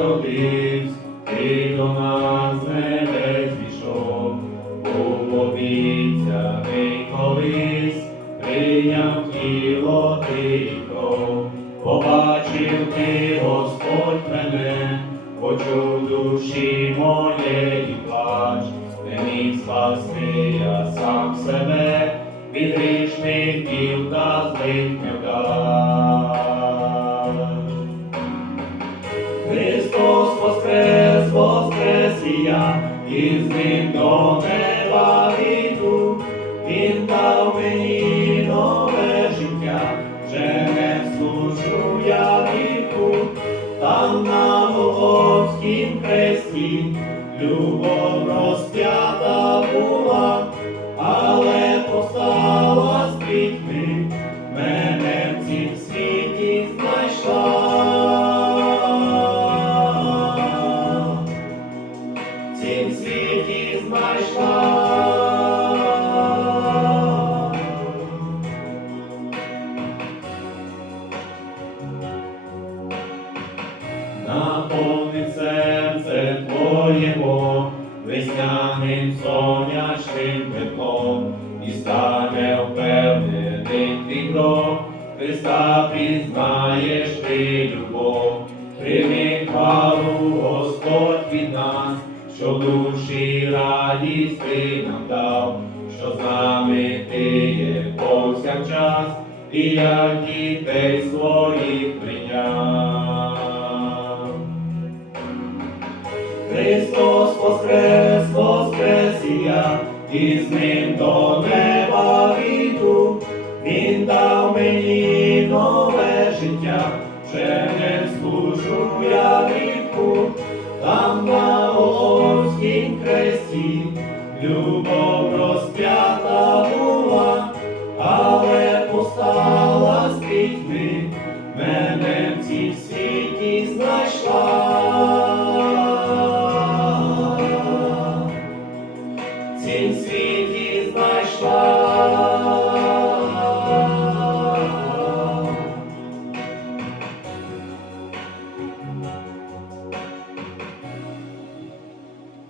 народився, ти до нас небес зійшов, був обіцяний колись, прийняв тіло ти і побачив ти, Господь мене, почув душі моєї плач, не міг спасти я сам себе, від грішних діл та злих невдач. Я, і з ним до неба йду. Він дав мені нове життя, вже не служу я віку, там на Голгофськім хресті любов розп'ята була, Наповни серце твоєго весняним сонячним теплом, і стане впевнений твій крок, Христа пізнаєш ти любов, прийми хвалу Господь від нас, що в душі радість ти нам дав, що з нами ти є повсякчас, і як дітей своїх прийняв. Христос воскрес, воскрес і я, і з ним до неба війду, Він дав мені нове життя, вже не служу я рідку, там на Оловськім хресті любов розп'ята була, але постала з пітьми, мене в цій світі знайшла.